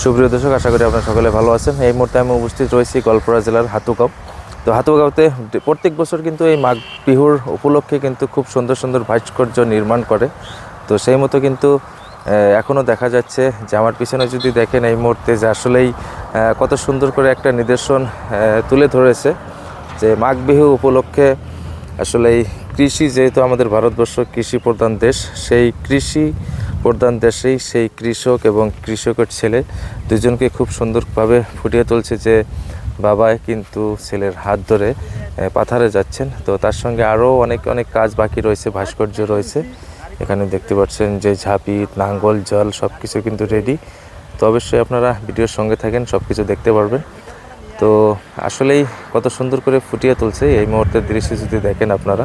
সুপ্রিয় দর্শক, আশা করি আপনারা সকলে ভালো আছেন। এই মুহূর্তে আমি উপস্থিত রয়েছি গলপুরা জেলার হাতুগাঁও। তো হাতুগাঁওতে প্রত্যেক বছর কিন্তু এই মাঘ বিহুর উপলক্ষে কিন্তু খুব সুন্দর সুন্দর ভাস্কর্য নির্মাণ করে। তো সেই মতো কিন্তু এখনও দেখা যাচ্ছে যে আমার পিছনে যদি দেখেন এই মুহূর্তে যে আসলেই কত সুন্দর করে একটা নিদর্শন তুলে ধরেছে যে মাঘ বিহু উপলক্ষে আসলে এই কৃষি যেহেতু আমাদের ভারতবর্ষ কৃষি প্রধান দেশ, সেই কৃষি প্রধান দেশেই সেই কৃষক এবং কৃষকের ছেলে দুজনকে খুব সুন্দরভাবে ফুটিয়ে তুলছে যে বাবায় কিন্তু ছেলের হাত ধরে পাথারে যাচ্ছেন। তো তার সঙ্গে আরও অনেক অনেক কাজ বাকি রয়েছে, ভাস্কর্য রয়েছে। এখানে দেখতে পাচ্ছেন যে ঝাঁপি নাঙ্গল, জল সব কিছু কিন্তু রেডি তো অবশ্যই আপনারা ভিডিওর সঙ্গে থাকেন সব কিছু দেখতে পারবেন। তো আসলেই কত সুন্দর করে ফুটিয়ে তুলছে, এই মুহূর্তের দৃশ্য যদি দেখেন আপনারা।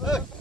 Hey!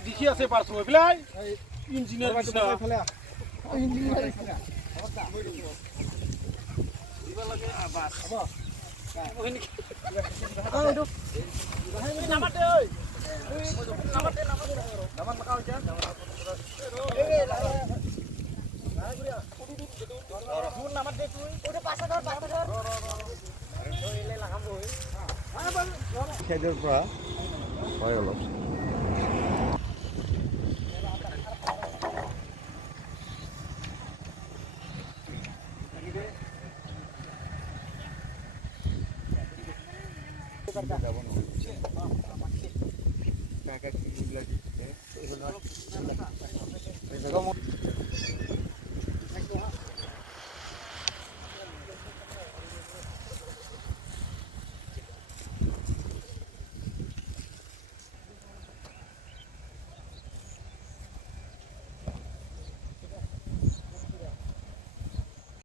দেখি আছে পাৰ্চো এইবিলাক ইঞ্জিনিয়াৰ হ'ব খেজুৰ পৰা হয় অলপ। કાકા